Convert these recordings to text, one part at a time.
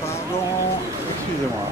Pardon, excusez-moi.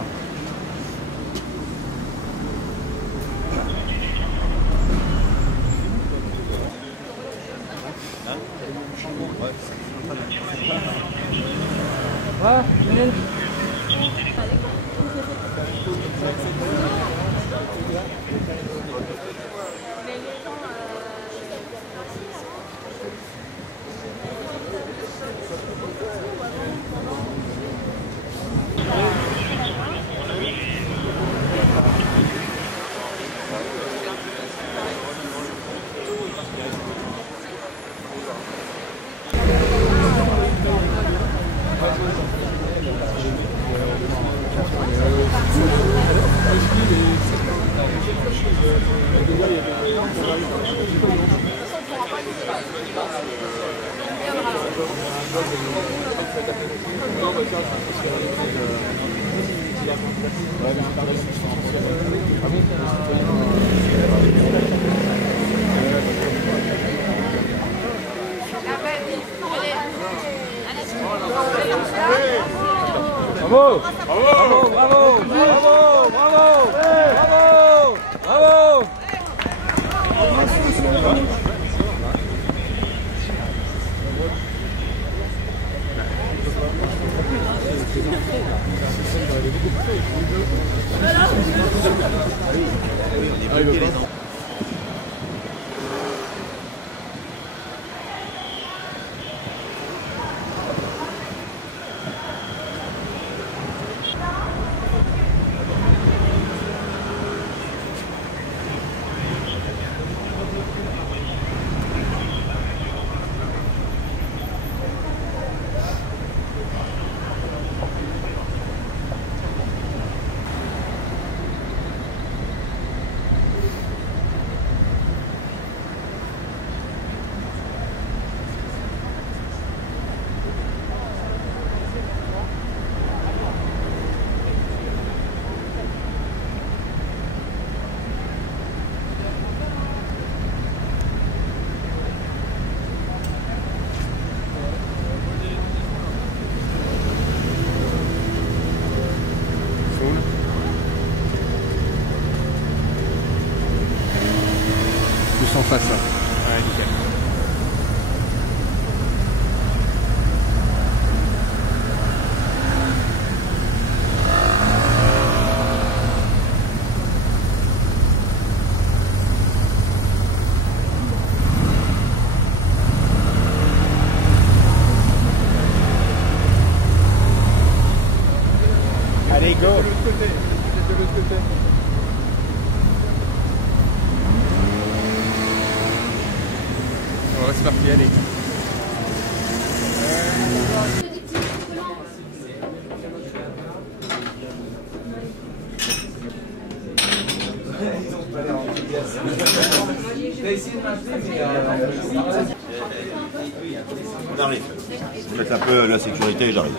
Bravo! Bravo! Bravo! Bravo! Bravo! Bravo! Bravo! Plus en face là. Ouais, nickel. Allez, go! De l'autre côté. De l'autre côté. Bon, c'est parti, allez. On arrive. Faites un peu la sécurité et j'arrive.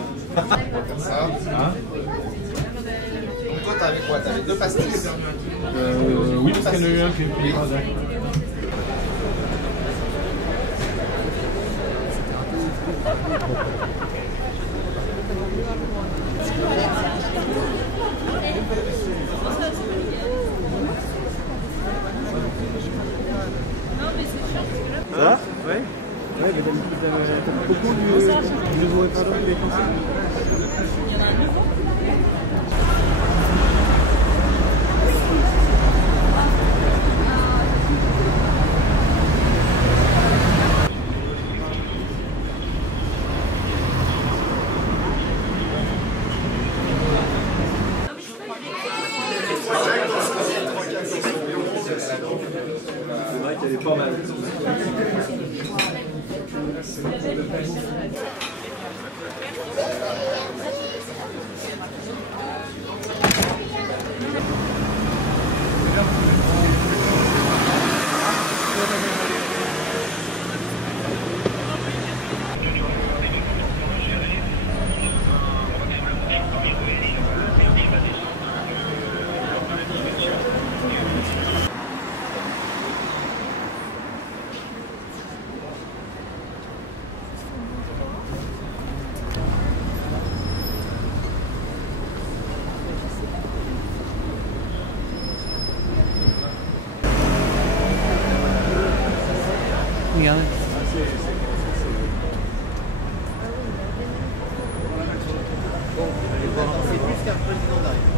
Ça. Hein? Toi, t'avais quoi? T'avais 2 pastilles? Oui, parce qu'il y en a eu un qui est pris. Ça va? Ouais. Ouais, mais t'as beaucoup du nouveau répartiteur qui est français. Il y en a un nouveau. C'est vrai qu'elle est pas mal. regardez. C'est plus qu'un président d'arrive.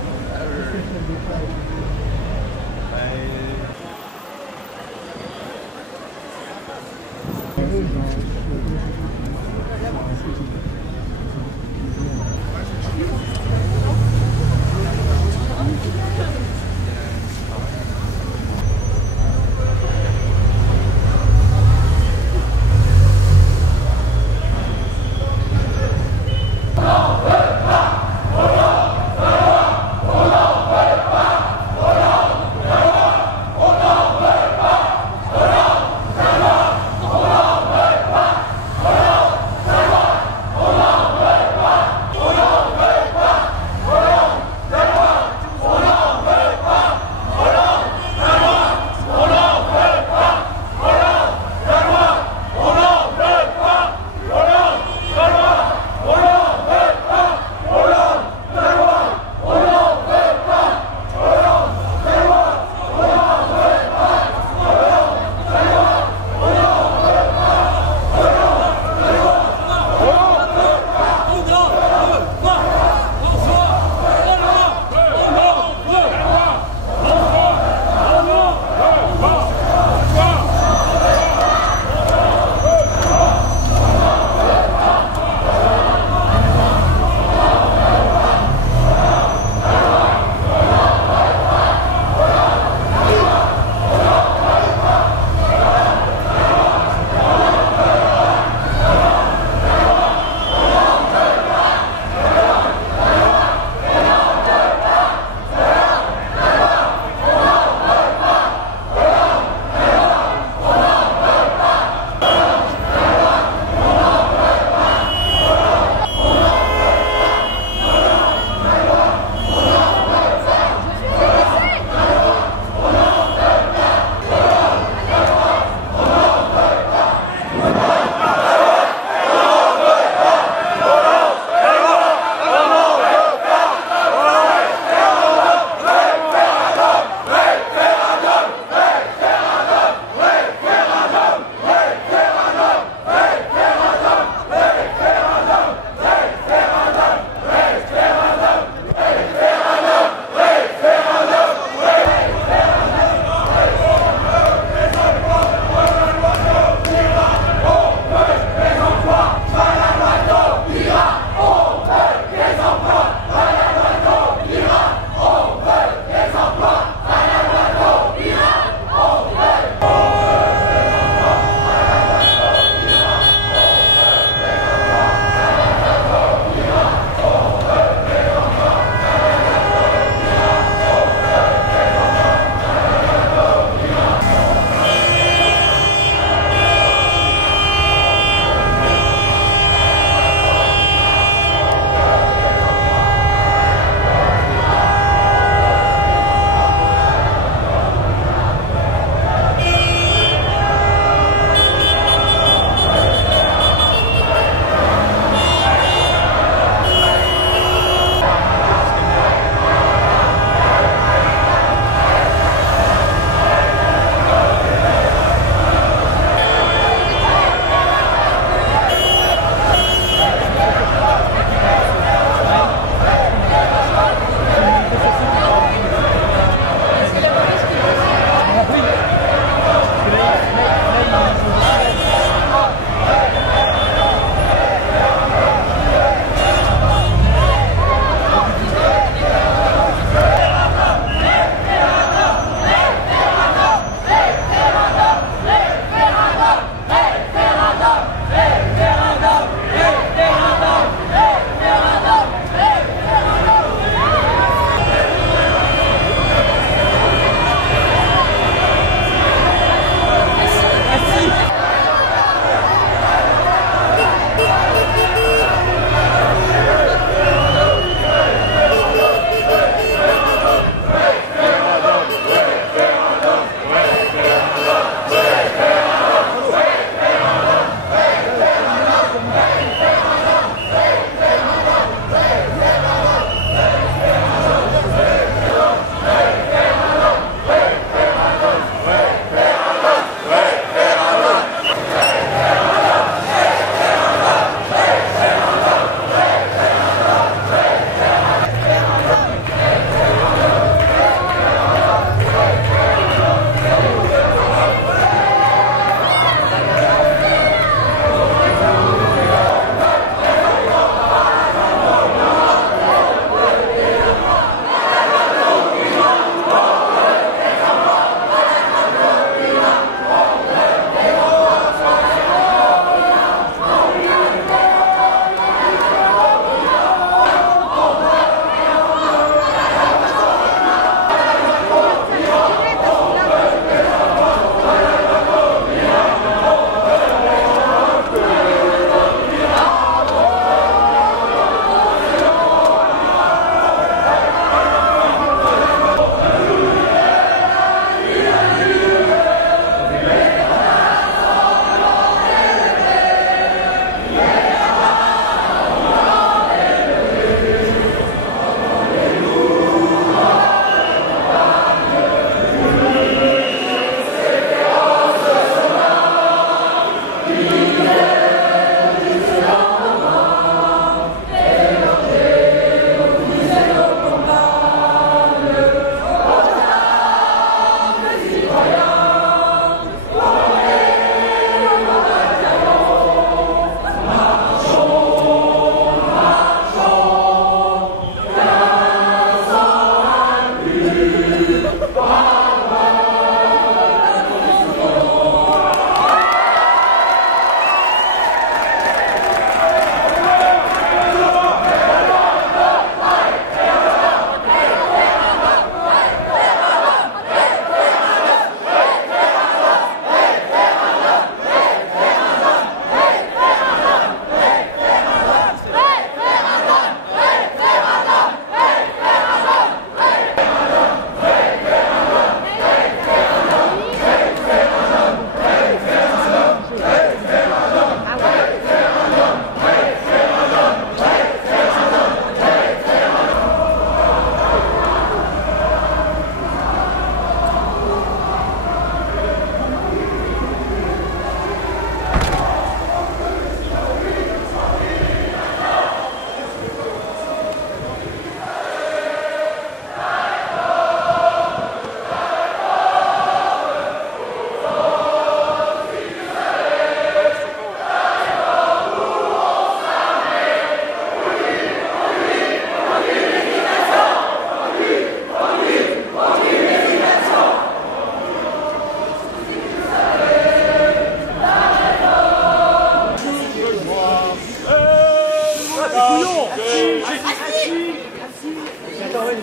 Quand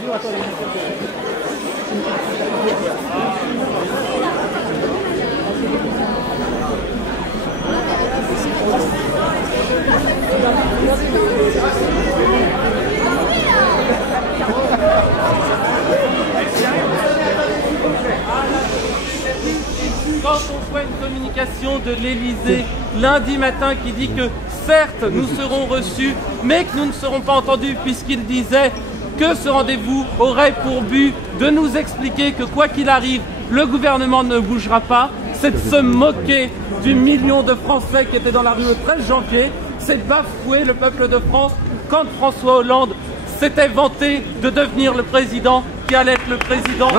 on voit une communication de l'Élysée lundi matin qui dit que certes nous serons reçus, mais que nous ne serons pas entendus, puisqu'il disait que ce rendez-vous aurait pour but de nous expliquer que quoi qu'il arrive, le gouvernement ne bougera pas, c'est de se moquer du million de Français qui étaient dans la rue le 13 janvier, c'est bafouer le peuple de France quand François Hollande s'était vanté de devenir le président qui allait être le président. Les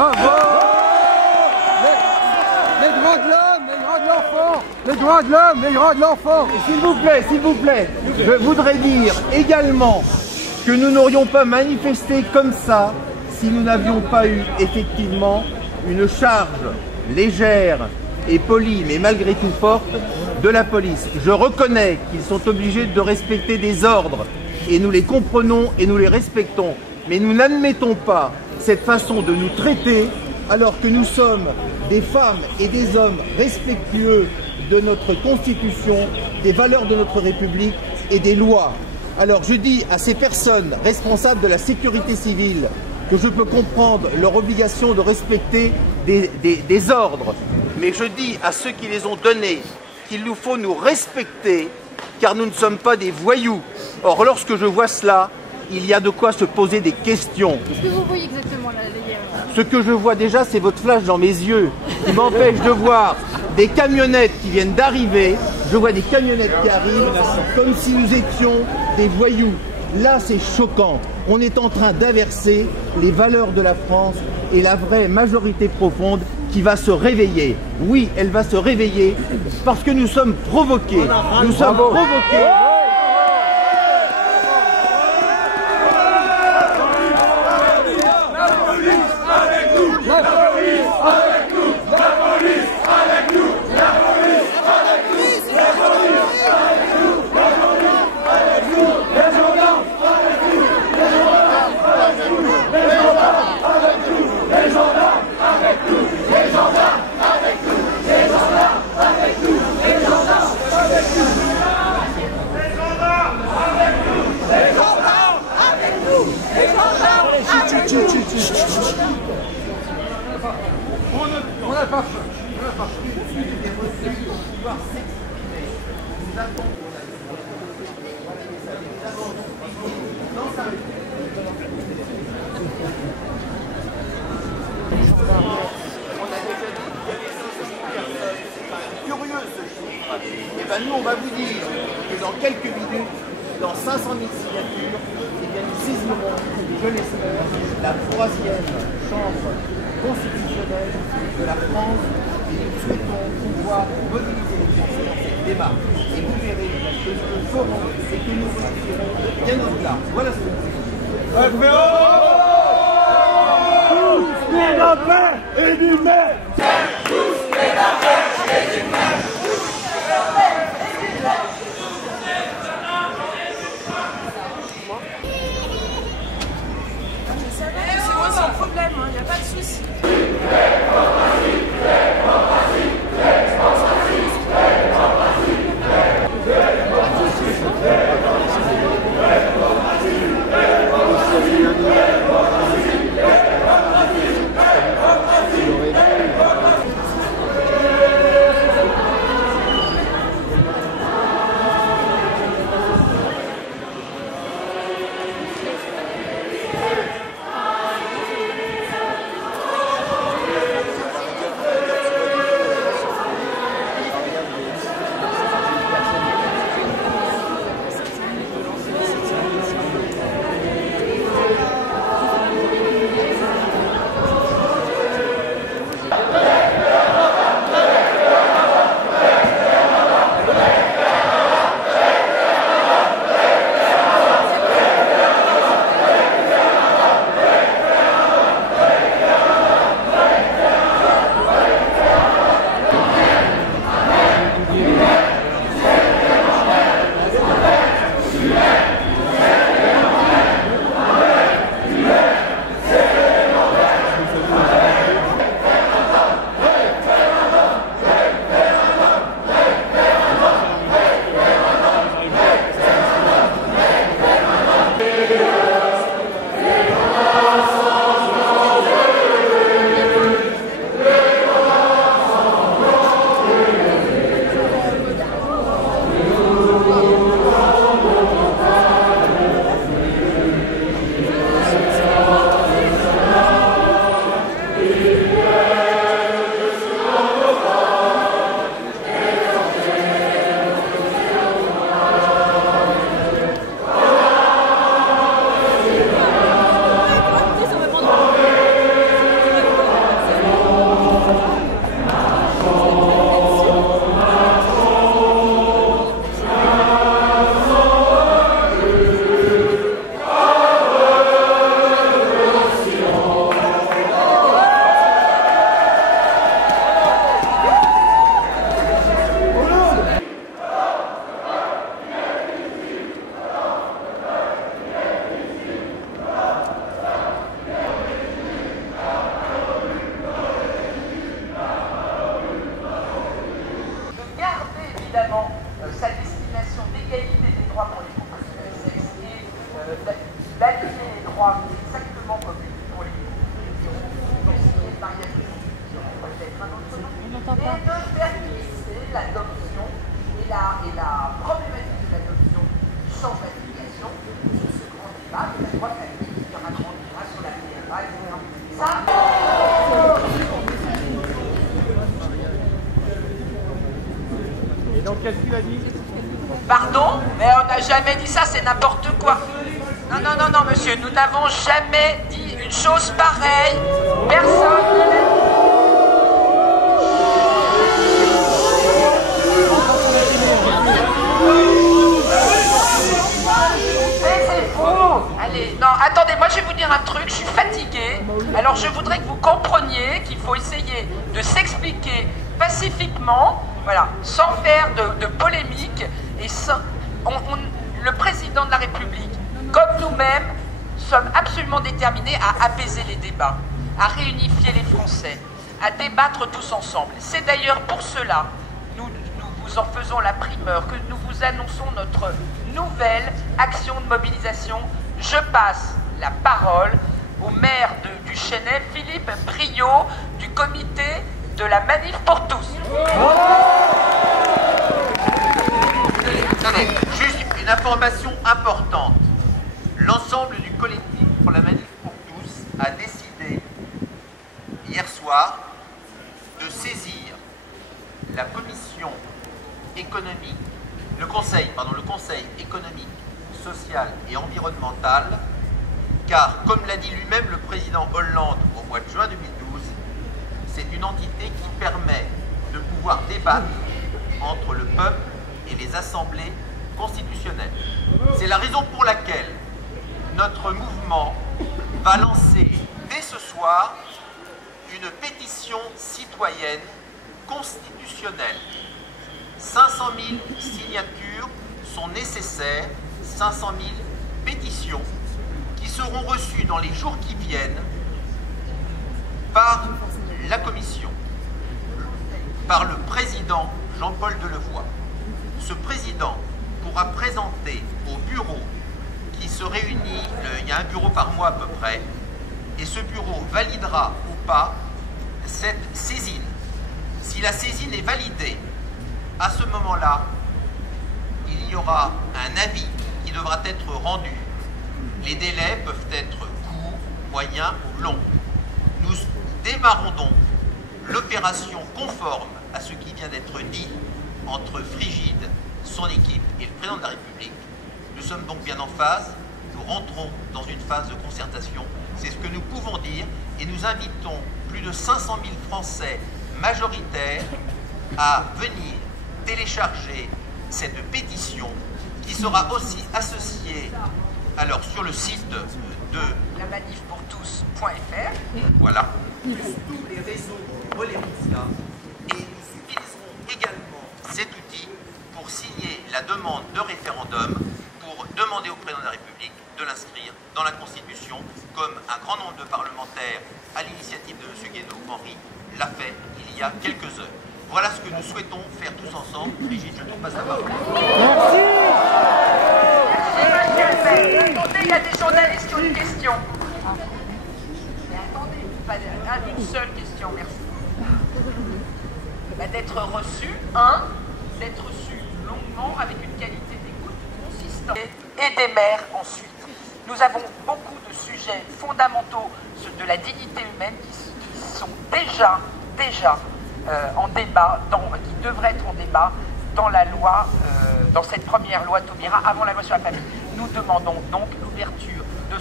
droits de l'homme, les droits de l'enfant, les droits de l'homme, les droits de l'enfant. S'il vous plaît, je voudrais dire également que nous n'aurions pas manifesté comme ça si nous n'avions pas eu effectivement une charge légère et polie, mais malgré tout forte, de la police. Je reconnais qu'ils sont obligés de respecter des ordres et nous les comprenons et nous les respectons, mais nous n'admettons pas cette façon de nous traiter alors que nous sommes des femmes et des hommes respectueux de notre Constitution, des valeurs de notre République et des lois. Alors je dis à ces personnes responsables de la sécurité civile que je peux comprendre leur obligation de respecter des ordres, mais je dis à ceux qui les ont donnés qu'il nous faut nous respecter car nous ne sommes pas des voyous. Or lorsque je vois cela, il y a de quoi se poser des questions. Qu'est-ce que vous voyez exactement là, hier? Ce que je vois déjà, c'est votre flash dans mes yeux qui m'empêche de voir des camionnettes qui viennent d'arriver. Je vois des camionnettes qui arrivent comme si nous étions des voyous. Là, c'est choquant. On est en train d'inverser les valeurs de la France et la vraie majorité profonde qui va se réveiller. Oui, elle va se réveiller parce que nous sommes provoqués. Nous sommes provoqués. Et bien nous on va vous dire que dans quelques minutes, dans 500 000 signatures, eh bien, nous saisirons, je l'espère, la troisième chambre constitutionnelle de la France et nous souhaitons pouvoir mobiliser les Français dans cette démarche. Et vous verrez que ce que nous ferons et que nous réussirons bien au-delà. Voilà ce que nous faisons. Tous les lapins et du maire. Tous les lapins et du maire. C'est moi sans problème, il n'y a pas de souci. permettait l'adoption et la problématique de l'adoption sans application sur ce grand débat de la droite famille qui aura grand débat sur la PMA, etc. Ça... Et donc, qu'est-ce qu'il a dit? Pardon? Mais on n'a jamais dit ça, c'est n'importe quoi. Non, non, non, non, monsieur, nous n'avons jamais dit une chose pareille. Personne ne l'a dit. Allez, non, attendez, moi je vais vous dire un truc, je suis fatiguée. Alors je voudrais que vous compreniez qu'il faut essayer de s'expliquer pacifiquement, voilà, sans faire de polémique. Et sans, le président de la République, comme nous-mêmes, sommes absolument déterminés à apaiser les débats, à réunifier les Français, à débattre tous ensemble. C'est d'ailleurs pour cela, nous vous en faisons la primeur, que nous vous annonçons notre nouvelle action de mobilisation. Je passe la parole au maire du Chesnay, Philippe Briot, du comité de la Manif pour tous. Attendez, juste une information importante. L'ensemble du collectif pour la Manif pour tous a décidé hier soir de saisir la commission économique, le conseil économique, social et environnemental, car comme l'a dit lui-même le président Hollande au mois de juin 2012, c'est une entité qui permet de pouvoir débattre entre le peuple et les assemblées constitutionnelles. C'est la raison pour laquelle notre mouvement va lancer dès ce soir une pétition citoyenne constitutionnelle. 500 000 signatures sont nécessaires, 500 000 pétitions qui seront reçues dans les jours qui viennent par la Commission, par le président Jean-Paul Delevoye. Ce président pourra présenter au bureau qui se réunit, il y a un bureau par mois à peu près, et ce bureau validera ou pas cette saisine. Si la saisine est validée, à ce moment-là, il y aura un avis qui devra être rendu. Les délais peuvent être courts, moyens ou longs. Nous démarrons donc l'opération conforme à ce qui vient d'être dit entre Frigide, son équipe et le président de la République. Nous sommes donc bien en phase. Nous rentrons dans une phase de concertation. C'est ce que nous pouvons dire et nous invitons plus de 500 000 Français majoritaires à venir télécharger cette pétition qui sera aussi associée alors sur le site de la manifpourtous.fr. Voilà. Tous les réseaux relais médias et nous utiliserons également cet outil pour signer la demande de référendum pour demander au président de la République de l'inscrire dans la Constitution comme un grand nombre de parlementaires à l'initiative de M. Guénaud-Henri l'a fait il y a quelques heures. Voilà ce que nous souhaitons faire tous ensemble. Brigitte, je te passe la parole. Merci. Merci, monsieur le maire. Attendez, il y a des journalistes qui ont une question. Mais attendez, pas une seule question, merci. D'être reçu, d'être reçu longuement avec une qualité d'écoute consistante et des maires ensuite. Nous avons beaucoup de sujets fondamentaux de la dignité humaine qui sont déjà en débat, qui devraient être en débat dans la loi, dans cette première loi Taubira, avant la loi sur la famille. Nous demandons donc l'ouverture de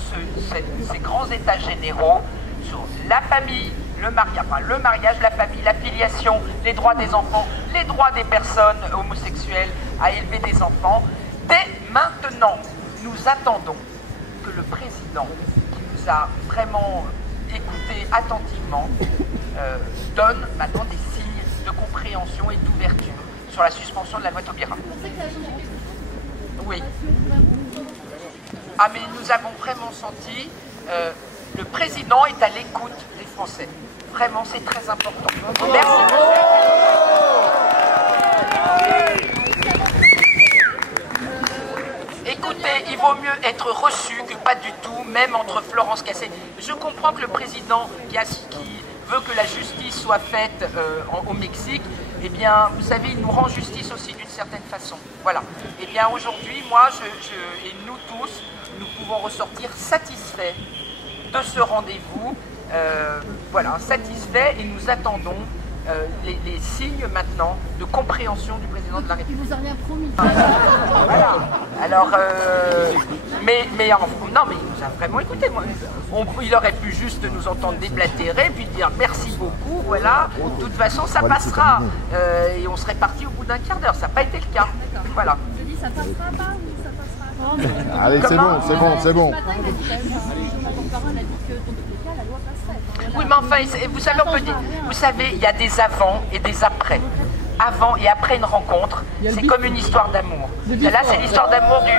ces grands états généraux sur la famille, le mariage, la famille, la filiation, les droits des enfants, les droits des personnes homosexuelles à élever des enfants. Dès maintenant, nous attendons que le président, qui nous a vraiment écoutés attentivement, donne maintenant des signes de compréhension et d'ouverture sur la suspension de la loi Taubira. Oui. Ah, mais nous avons vraiment senti, le président est à l'écoute des Français. Vraiment, c'est très important. Merci, monsieur. Écoutez, il vaut mieux être reçu que pas du tout, même entre Florence Cassé. Je comprends que le président qui veut que la justice soit faite au Mexique, eh bien, vous savez, il nous rend justice aussi d'une certaine façon. Voilà. Eh bien, aujourd'hui, moi, et nous tous, nous pouvons ressortir satisfaits de ce rendez-vous. Voilà, satisfaits, et nous attendons les signes maintenant de compréhension du président de la République. Il vous a rien promis. Voilà. Alors, mais non, mais il nous a vraiment écouté. Il aurait pu juste nous entendre déblatérer, puis dire merci beaucoup, voilà. De toute façon, ça passera. Et on serait parti au bout d'un quart d'heure. Ça n'a pas été le cas. Voilà. Je dis, ça passera pas ou ça passera pas? Allez, c'est bon, c'est bon, c'est bon. Ce matin, il a dit, ton porte-parole a dit que dans tous les cas, la loi passerait. Oui, mais enfin, vous savez, on peut dire, vous savez, il y a des avant et des après. Avant et après une rencontre, c'est comme une histoire d'amour. Là, c'est l'histoire d'amour du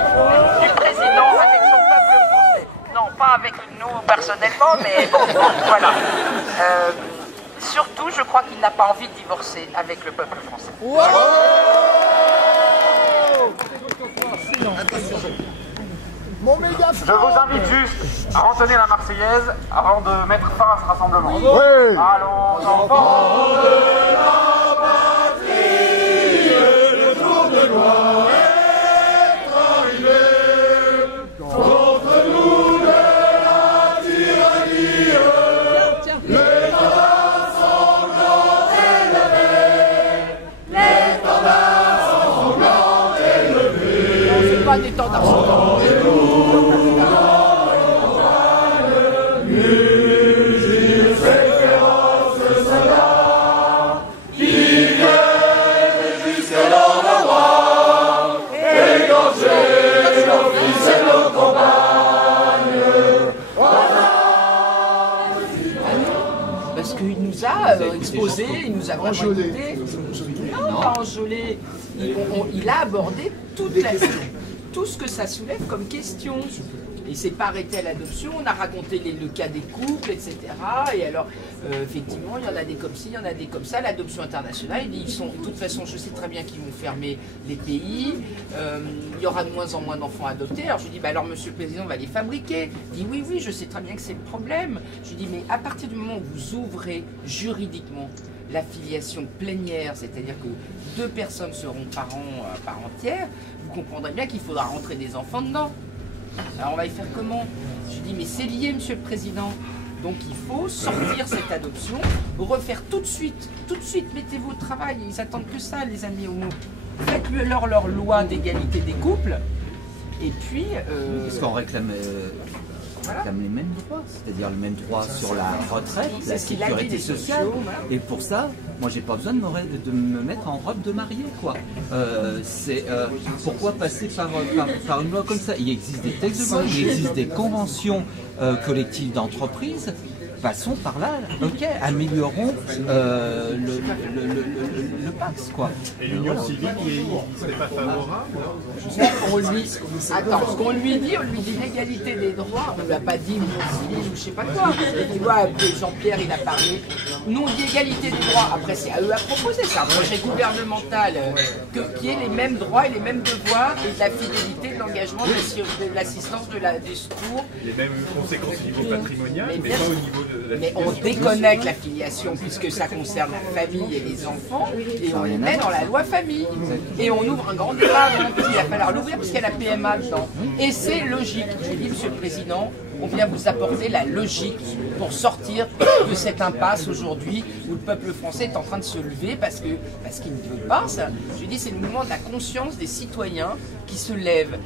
président avec son peuple français. Non, pas avec nous personnellement, mais bon, voilà. Surtout, je crois qu'il n'a pas envie de divorcer avec le peuple français. Je vous invite juste à entonner la Marseillaise avant de mettre fin à ce rassemblement. Oui. Allons, enfants de la patrie, le jour de gloire est arrivé. Contre nous de la tyrannie, l'étendard sanglant est levé. L'étendard sanglant est levé. Non, c'est pas d'étendard sanglant. Exposé, il nous a enjolé. Non, pas enjolé. Il a abordé tout ce que ça soulève comme question. Il s'est pas arrêté à l'adoption, on a raconté le cas des couples, etc. Et alors, effectivement, il y en a des comme ci, il y en a des comme ça. L'adoption internationale, il dit, de toute façon, je sais très bien qu'ils vont fermer les pays. Il y aura de moins en moins d'enfants adoptés. Alors je lui dis, bah alors Monsieur le Président va les fabriquer. Il dit, oui, je sais très bien que c'est le problème. Je lui dis, mais à partir du moment où vous ouvrez juridiquement la filiation plénière, c'est-à-dire que deux personnes seront parents à part entière, vous comprendrez bien qu'il faudra rentrer des enfants dedans. Alors on va y faire comment? Je lui dis, mais c'est lié, Monsieur le Président. Donc il faut sortir cette adoption, refaire tout de suite, mettez-vous au travail. Ils attendent que ça, les amis homo. Faites-leur leur loi d'égalité des couples. Et puis... Parce qu'on réclame les mêmes droits, c'est-à-dire le même droit sur la retraite, la sécurité sociale. Et pour ça, moi j'ai pas besoin de me mettre en robe de mariée, quoi. Pourquoi passer par une loi comme ça? Il existe des textes de loi, il existe des conventions collectives d'entreprise. Passons par là, ok, améliorons le Pax, quoi. Et l'union civique, il ne serait pas favorable? Attends, ce qu'on lui dit, l'égalité des droits, on ne lui a pas dit union civile ou je sais pas quoi. Tu vois, Jean-Pierre, il a parlé. Nous, on dit égalité des droits. Après, c'est à eux à proposer, c'est un projet gouvernemental qui ait les mêmes droits et les mêmes devoirs et de la fidélité, de l'engagement, de l'assistance, du secours. Les mêmes conséquences au niveau patrimonial, mais pas au niveau de... Mais on déconnecte la filiation puisque ça concerne la famille et les enfants et on les met dans la loi famille. Et on ouvre un grand débat, il va falloir l'ouvrir parce qu'il y a la PMA dedans. Et c'est logique. Je dis, Monsieur le Président, on vient vous apporter la logique pour sortir de cette impasse aujourd'hui où le peuple français est en train de se lever parce qu'il ne veut pas ça. Je dis, c'est le mouvement de la conscience des citoyens qui se lève.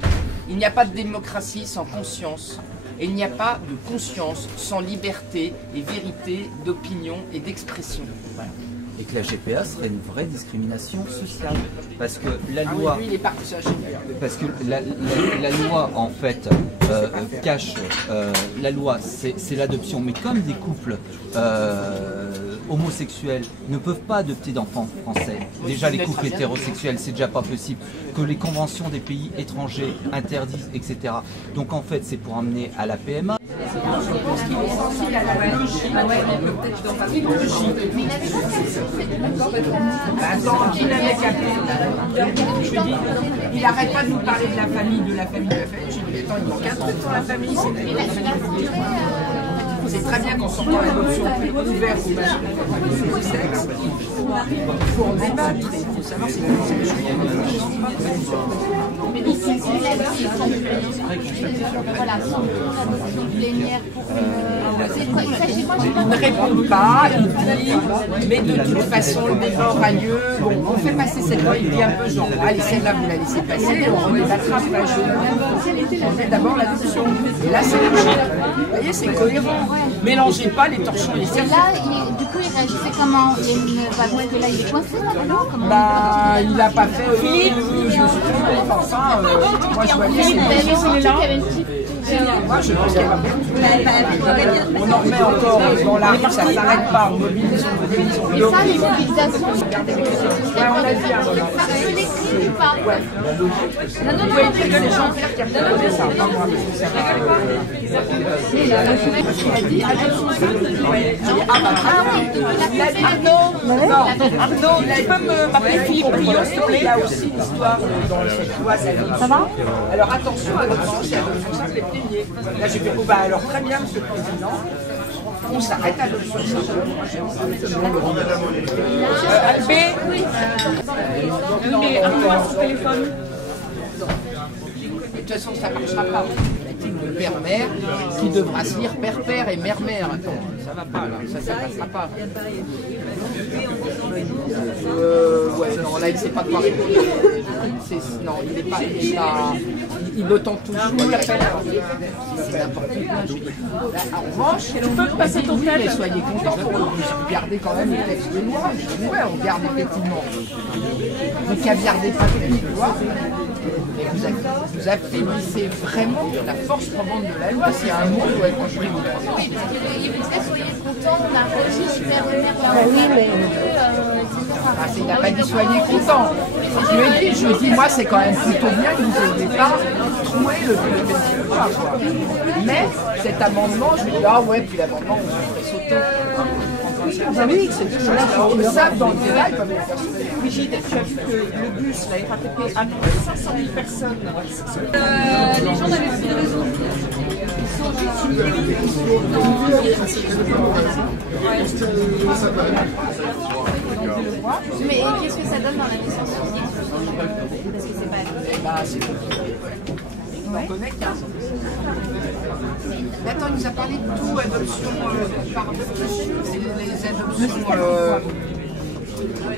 Il n'y a pas de démocratie sans conscience. Et il n'y a pas de conscience sans liberté et vérité d'opinion et d'expression. Voilà. Et que la GPA serait une vraie discrimination sociale. Parce que la loi... Oui, lui, il est parti sur la GPA. Parce que la loi, en fait, cache... la loi, c'est l'adoption. Mais comme des couples homosexuels ne peuvent pas adopter d'enfants français, déjà les couples hétérosexuels, c'est déjà pas possible, que les conventions des pays étrangers interdisent, etc. Donc en fait, c'est pour amener à la PMA. Je pense qu'il est sensible à la logique. Peut-être dans sa logique. Attends, qu'il n'avait qu'à je lui dis, il n'arrête pas de nous parler de la famille, de la famille, de la famille. Je lui dis, attends, il manque un truc sur la famille, c'est C'est très bien qu'en sortant l'adoption ouverte ou du sexe, il faut en débattre, il faut savoir si c'est des choses. Mais donc, si la vie voilà, sans adoption plénière pour il ne répond pas, il dit, mais de toute façon le débat aura lieu. Bon, on fait passer cette loi, il dit un peu genre, allez, celle-là vous la laissez passer, on redébattra après. On fait d'abord l'adoption. Et là, c'est logique. Vous voyez, c'est cohérent. Mélangez pas les torchons et les cerveaux. Et là, du coup, il réagissait comment? Il y a une... parce que là, il est coincé là-dedans. Bah, il n'a pas fait. Je me suis trompé. Enfin, moi, je voyais c'est moi, je pense qu'il y a on en remet encore dans la rue, ça ne s'arrête pas, on mobilise. Et ça, les mobilisations, on l'a dit. Vous pouvez dire que les gens qui ont proposé ça, pas moi, parce qu'il a dit Arnaud, tu peux m'appeler Philippe Priot, s'il te plaît? Il y a aussi l'histoire dans cette loi. Ça va? Alors attention, c'est adoption simple et plénier. Là j'ai fait, oh bah alors très bien, monsieur le Président, on s'arrête à l'adoption simple. Albé, mais un peu sur téléphone. De toute façon, ça ne marchera pas. Le père-mère qui devra se lire père-père et mère-mère. Attends, ça va pas là, ça passera pas. Ouais, non, là il ne sait pas quoi répondre. Non, il n'est pas. Il me tente toujours. C'est n'importe quoi. En revanche, tu peux passer ton tel. Mais soyez contents pour garder quand même le texte de loi. Ouais, on garde effectivement. Ne caviardez pas les lois. Vous affaiblissez vraiment la force probante de la loi. S'il y a un mot, doit être compris ou pas. Oui, parce que il vous dit, soyez contents, on a un registre père-mère. Oui, mais... il n'a pas dit soyez contents. Je dis, moi, c'est quand même plutôt bien que vous n'ayez pas trouvé le plus. Mais cet amendement, je me dis, ah ouais, puis l'amendement, on fait sauter. Oui, c'est des choses qui savent dans le débat, ils peuvent le faire sauter. Brigitte, tu as vu que le bus, la RATP, annonce 500 000 personnes. Les gens n'avaient plus de raison. Ils sont juste mais qu'est-ce que ça donne dans la licence? Parce que c'est pas... Bah, c'est on connaît qu'un. Mais attends, il nous a parlé de tout, adoption les adoptions,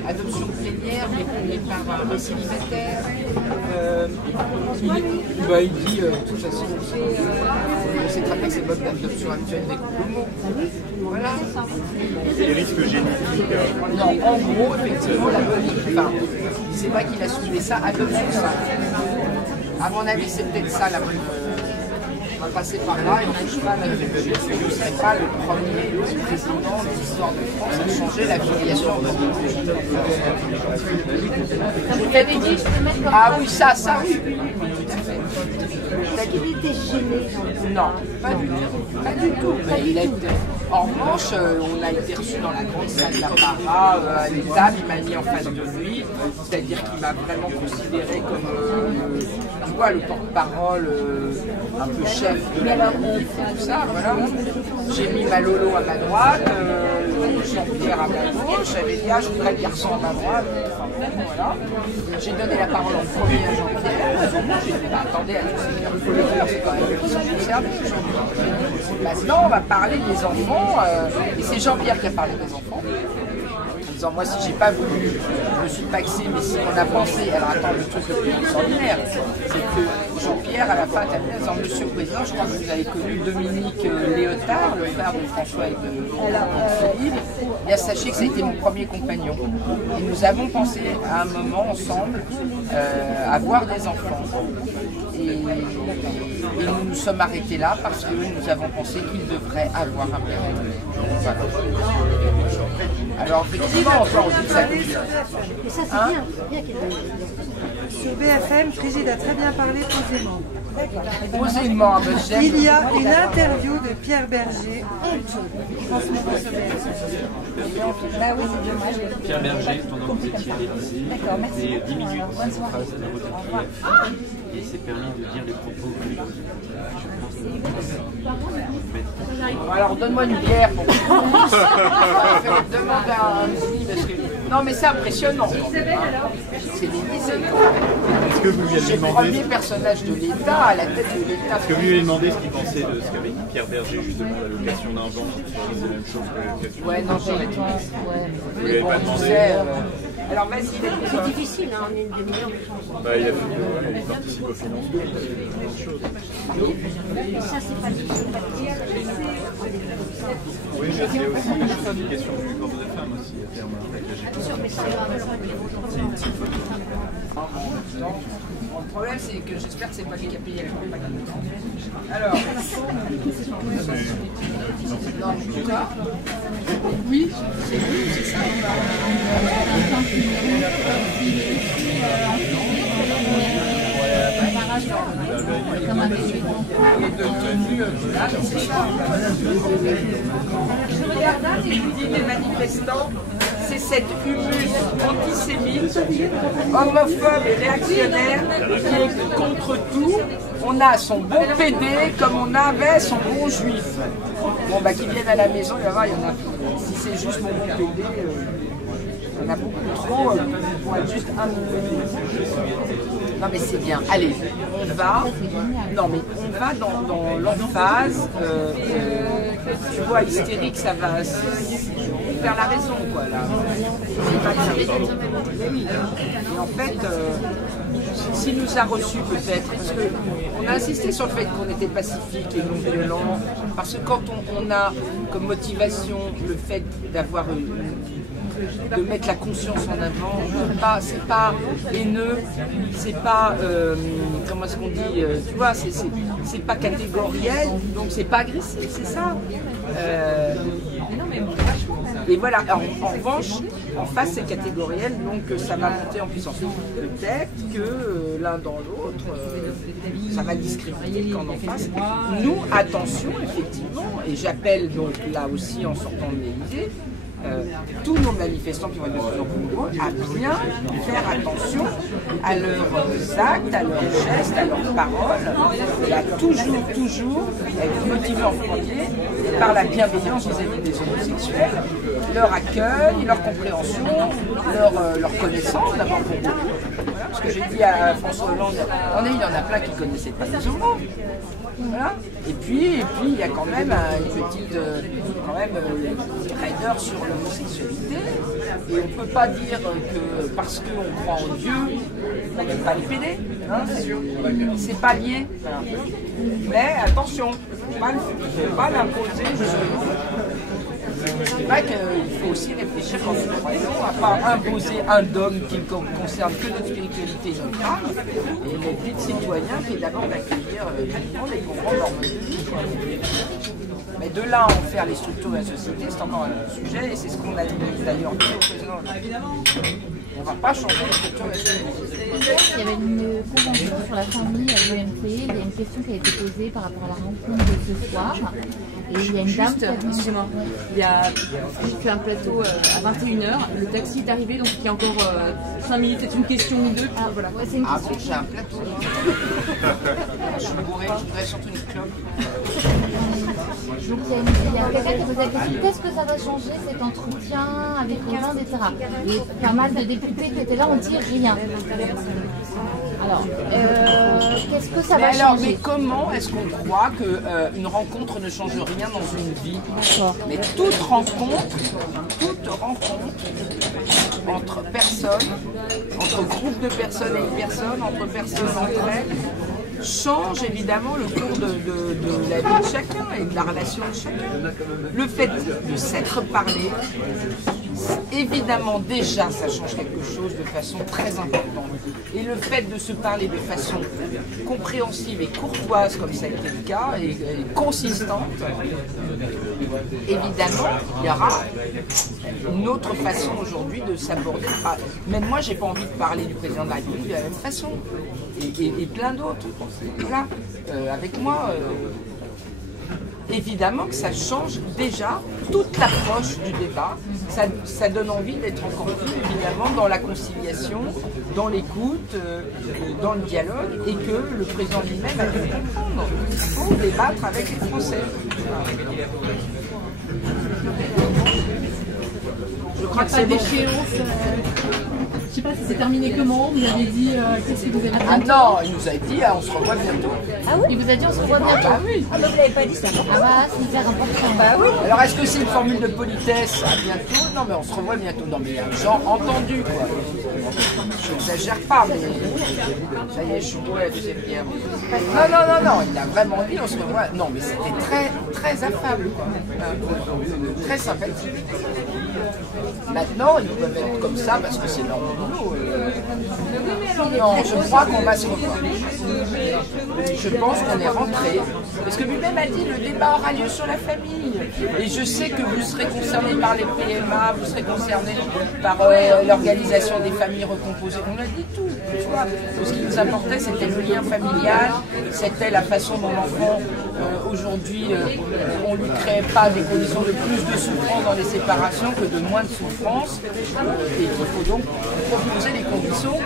adoption plénière, mais par les célibataires. Il dit, de toute façon, on sait très bien que c'est votre adoption actuelle des couples homo. Voilà. Les risques génétiques. Non, en gros, effectivement, la bonne idée. Enfin, c'est pas qu'il a soulevé ça, adoption ça. À mon avis, c'est peut-être ça la bonne. On va passer par là et on ne touche pas à la révolution. Je ne serai pas le premier président de l'histoire de France à changer la filiation. Ah oui, ça, oui. Tout à fait. Est-ce qu'il était gêné? Non, pas du tout. Pas du tout. Il a été... En revanche, on a été reçu dans la grande salle d'apparat, à une table, il m'a mis en face de lui, c'est-à-dire qu'il m'a vraiment considéré comme, tu vois, le porte-parole, un peu chef de la manif et tout ça, voilà. J'ai mis ma Lolo à ma droite, Jean-Pierre à ma gauche, j'avais dit, je voudrais le garçon à ma droite, enfin bon, voilà. J'ai donné la parole en premier à Jean-Pierre, j'ai dit, attendez, il faut le dire, c'est quand même une question du service. Maintenant, on va parler des enfants. Et c'est Jean-Pierre qui a parlé des enfants. En disant, moi, si j'ai pas voulu, je me suis paxé, mais si on a pensé, alors attends, le truc le plus extraordinaire, c'est que Jean-Pierre, à la fin, a dit, en Monsieur le Président, je crois que vous avez connu Dominique Léotard, le frère de François et de Philippe. Bien, sachez que ça a été mon premier compagnon. Et nous avons pensé à un moment ensemble à avoir des enfants. Et nous nous sommes arrêtés là parce que nous avons pensé qu'il devrait avoir un père. Voilà. Alors effectivement, encore on dit que ça Mais ça c'est bien Sur BFM, Brigitte a très bien parlé posément. Posément, il y a une interview de Pierre Berger. Pierre Berger, pendant que vous étiez à l'Élysée, et 10 minutes de cette phrase de votre et s'est permis de dire les propos que je pense. Alors donne-moi une bière pour que demande à un petit parce que... Non mais c'est impressionnant. C'est l'Élysée quand même. Est-ce que vous lui avez C'est le demandé premier personnage de l'État à la tête de l'État. Est-ce que vous lui avez demandé ce qu'il pensait de ce qu'avait dit Pierre Berger, justement, la location d'un banc, qui c'est la même chose que la location? Ouais, non, j'ai dit. Vous lui avez pas demandé Alors vas-y, C'est difficile, hein, on est une demi-heure. Bah, il a fait il participe au financement, c'est autre chose. Ça, c'est pas du tout. Oui, mais c'est aussi une question du corps de femme aussi, à terme, avec la Le problème, c'est que j'espère que c'est pas lui qui a payé la campagne. Alors, non, quoi? Oui, c'est lui, c'est ça. Je regarde et je vous dis des manifestants, c'est cette humus antisémite, homophobe et réactionnaire qui est contre tout. On a son bon PD comme on avait son bon juif. Bon bah qu'ils viennent à la maison, il va voir, il y en a. Si c'est juste mon bon PD, il y en a beaucoup trop pour être juste un. Non mais c'est bien. Allez, on va. Non mais on va dans l'emphase. Tu vois, hystérique, ça va faire la raison, quoi, là. Mais oui. Et en fait, s'il nous a reçus peut-être, parce qu'on a insisté sur le fait qu'on était pacifique et non violent, parce que quand on a comme motivation le fait d'avoir de mettre la conscience en avant, c'est pas haineux, c'est pas, comment est-ce qu'on dit, tu vois, c'est pas catégoriel, donc c'est pas agressif, c'est ça. Et voilà, en revanche, en face c'est catégoriel, donc ça va monter en puissance. Peut-être que l'un dans l'autre, ça va discriminer le camp d'en face. Nous, attention, effectivement, et j'appelle donc là aussi en sortant de l'Élysée, tous nos manifestants qui vont être de plus en plus nombreux à bien faire attention à leurs actes, à leurs gestes, à leurs paroles, et à toujours être motivés en premier par la bienveillance vis-à-vis des homosexuels, leur accueil, leur compréhension, leur connaissance d'abord pour eux. Voilà, parce que j'ai dit à François Hollande, il y en a plein qui ne connaissaient pas les homos. Voilà. Et puis il y a quand même une petite raideur sur l'homosexualité. Et on ne peut pas dire que parce qu'on croit en Dieu, on n'aime pas les pédés. Hein, c'est pas lié. Mais attention, il ne faut pas l'imposer justement. C'est vrai qu'il faut aussi réfléchir quand nous croyons à ne pas imposer un dogme qui ne concerne que notre spiritualité et notre âme, et notre vie de citoyen qui est d'abord d'accueillir tout le monde et comprendre leur mode de vie. Mais de là à en faire les structures de la société, c'est encore un autre sujet, et c'est ce qu'on a dit d'ailleurs au président. On ne va pas changer les structures de la société. Il y avait une convention sur la famille à l'OMT. Il y a une question qui a été posée par rapport à la rencontre de ce soir. Et il y a une dame qui a dit... Excusez-moi, j'ai fait un plateau à 21h, le taxi est arrivé, donc il y a encore 5 minutes, c'est une question ou deux, puis voilà. Ouais, c'est une question. Bon, j'ai un plateau. Je suis bourré, je voudrais surtout une clope. Donc il y a quelqu'un qui pose la question, qu'est-ce que ça va changer cet entretien avec Hollande, etc. Il y a pas mal de députés qui étaient là, on dit rien. Alors, qu'est-ce que ça va changer? Mais comment est-ce qu'on croit qu'une rencontre ne change rien dans une vie? Mais toute rencontre entre personnes, entre groupes de personnes et une personne, entre personnes entre elles, change évidemment le cours de la vie de chacun et de la relation de chacun. Le fait de s'être parlé, évidemment déjà ça change quelque chose de façon très importante. Et le fait de se parler de façon compréhensive et courtoise comme ça a été le cas, et consistante, évidemment il y aura une autre façon aujourd'hui de s'aborder. Même moi j'ai pas envie de parler du président de la République de la même façon. Et plein d'autres. Voilà. Avec moi, évidemment que ça change déjà toute l'approche du débat. Ça donne envie d'être encore plus évidemment dans la conciliation, dans l'écoute, dans le dialogue, et que le président lui-même a dû comprendre. Il faut débattre avec les Français. Je crois que c'est d'échéance. Je sais pas si c'est terminé comment, vous avez dit qu'est-ce que vous avez dit? Ah non, il nous a dit on se revoit bientôt. Ah oui? Il vous a dit on se revoit bientôt? Ah oui. Ah bah vous l'avez pas dit ça. Ah bah c'est hyper important. Bah oui. Alors est-ce que c'est une formule de politesse? À bientôt? Non mais on se revoit bientôt. Non mais genre entendu quoi. Je n'exagère pas mais ça y est, je suis bourré à la deuxième bière. Non, il a vraiment dit on se revoit. Non mais c'était très affable quoi. Très sympathique. Maintenant, ils peuvent être comme ça parce que c'est leur boulot. Non, je crois qu'on va se revoir. Je pense qu'on est rentré. Parce que lui-même a dit le débat aura lieu sur la famille. Et je sais que vous serez concernés par les PMA, vous serez concernés par l'organisation des familles recomposées. On a dit tout. Tu vois. Ce qui nous importait, c'était le lien familial, c'était la façon dont l'enfant, aujourd'hui, on ne lui crée pas des conditions de plus de souffrance dans les séparations que de moins de souffrance. Et qu'il faut donc proposer des conditions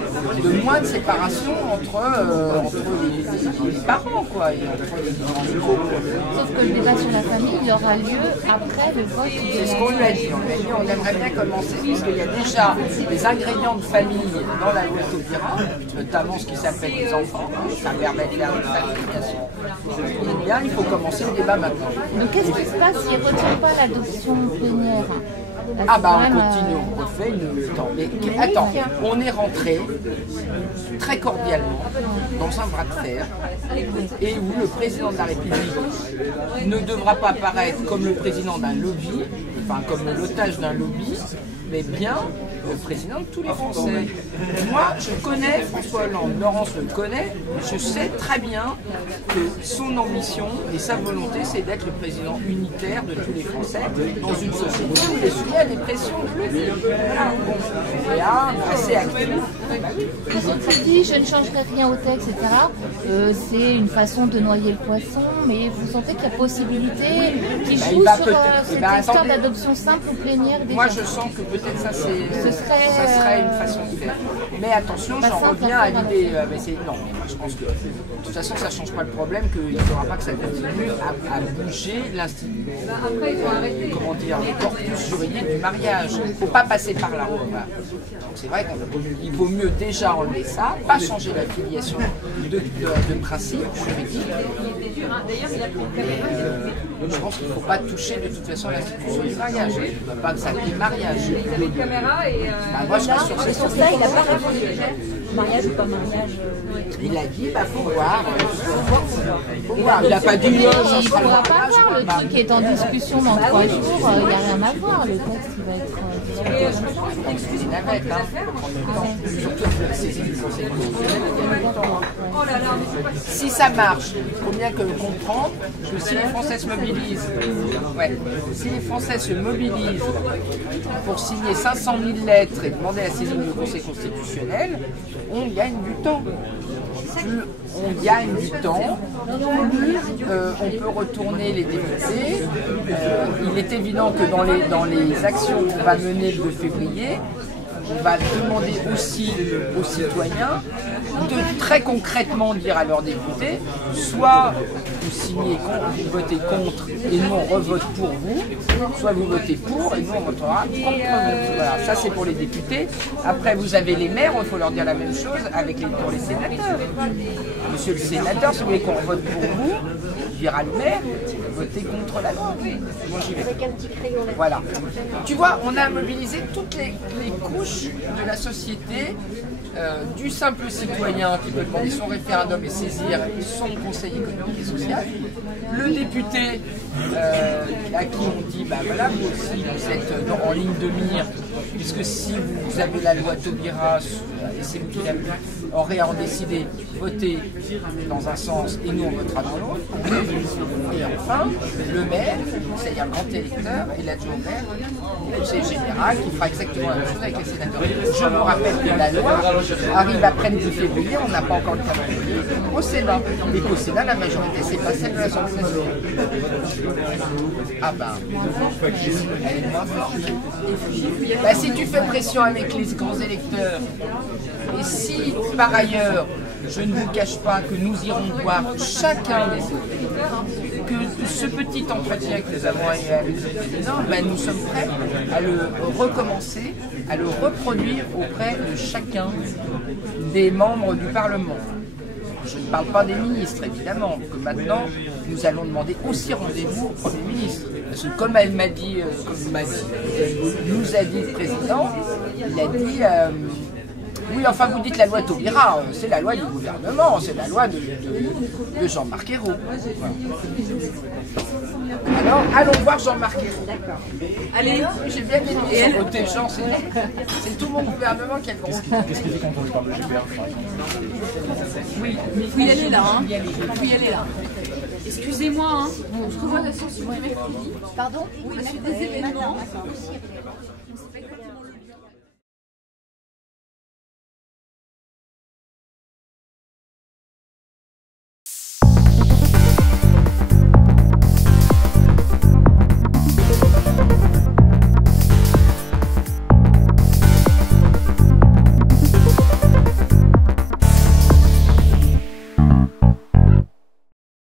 de moins de séparation entre les parents, quoi, et entre les couples. Sauf que le débat sur la famille, il aura lieu après le vote. C'est ce qu'on lui a dit. On aimerait bien commencer, parce qu'il y a déjà des ingrédients de famille dans la loi Taubira, notamment ce qui s'appelle les enfants. Ça permet de faire une famille, bien sûr. Eh bien, il faut commencer le débat maintenant. Donc qu'est-ce qui se passe s'il ne retient pas l'adoption plénière? Ah bah on continue, on refait une temps. Mais attends, on est rentré très cordialement dans un bras de fer et où le président de la République ne devra pas apparaître comme le président d'un lobby, enfin comme l'otage d'un lobby, mais bien le président de tous les Français. Moi, je connais François Hollande, Laurence le connaît, je sais très bien que son ambition et sa volonté, c'est d'être le président unitaire de tous les Français dans une société où il est soumis à des pressions de lobby. Voilà, bon, et là, assez actif. Ils ont dit je ne changerai rien au texte, etc. C'est une façon de noyer le poisson, mais vous sentez qu'il y a possibilité qui joue sur cette histoire d'adoption simple ou plénière déjà. Moi, je sens que peut-être ça, ça serait une façon de faire. Mais attention, j'en reviens à l'idée. Non, mais moi, je pense que de toute façon, ça ne change pas le problème qu'il ne faudra pas que ça continue à bouger l'institut. Comment dire, le corpus juridique du mariage. Il ne faut pas passer par là. Donc c'est vrai qu'il vaut mieux déjà enlever ça, pas changer la filiation de principe juridique. Je pense qu'il ne faut pas toucher de toute façon l'institution du mariage. Il ne faut pas que ça ait mariage. Moi, je reste sur ça, il n'a pas répondu. Mariage ou pas mariage? Il a dit, faut voir. Il n'a pas dit, il ne pourra pas voir le truc qui est en discussion dans 3 jours. Il n'y a rien à voir. Le texte, il va être. C'est une navette, surtout que la saisie du Conseil constitutionnel, il y a longtemps. Si ça marche, il faut bien comprendre que si les Français se mobilisent, si les Français se mobilisent pour signer 500 000 lettres et demander la saisie du Conseil constitutionnel, on gagne du temps. Plus on gagne du temps, plus on peut retourner les députés. Il est évident que dans les actions qu'on va mener le 2 février, on va demander aussi aux citoyens de très concrètement dire à leurs députés, soit vous signez contre, vous votez contre et nous on revote pour vous, soit vous votez pour et nous on votera contre vous. Voilà, ça c'est pour les députés. Après vous avez les maires, il faut leur dire la même chose pour les sénateurs. Monsieur le sénateur, si vous voulez qu'on vote pour vous, dira le maire, votez contre la loi. Moi j'y vais. Voilà. Tu vois, on a mobilisé toutes les couches de la société, du simple citoyen qui peut demander son référendum et saisir son conseil économique et social, le député à qui on dit voilà, vous aussi vous êtes en ligne de mire, puisque si vous avez la loi Taubira et c'est vous qui l'avez aurait en décidé voter dans un sens et nous on votera dans l'autre. Et enfin, le maire, c'est-à-dire le grand électeur et l'adjoint maire, le conseiller général qui fera exactement la même chose avec les sénateurs. Je vous rappelle que la loi arrive après le 2 février, on n'a pas encore le calendrier. au Sénat. Et qu'au Sénat, la majorité, c'est pas celle de l'Assemblée nationale. Ah bah, elle est moins forte. Bah, si tu fais pression avec les grands électeurs, et si par ailleurs, je ne vous cache pas que nous irons voir chacun des autres, que ce petit entretien que nous avons eu avec le président, ben nous sommes prêts à le recommencer, à le reproduire auprès de chacun des membres du Parlement. Je ne parle pas des ministres, évidemment, que maintenant, nous allons demander aussi rendez-vous au Premier ministre. Parce que comme elle m'a dit, nous a dit le président, il a dit... oui, enfin, vous dites la loi Taubira, c'est la loi du gouvernement, c'est la loi de Jean-Marc Ayrault. Voilà. Alors, allons voir Jean-Marc Ayrault. D'accord. Allez, j'ai bien aimé son côté Jean, c'est tout mon gouvernement qui a le gros. Qu'est-ce qu'il dit quand on lui parle de Joubert? Oui, mais il faut y aller là, hein. Il faut y aller là. Excusez-moi, hein. Je revois la source du mercredi. Pardon? Oui, on a fait des événements.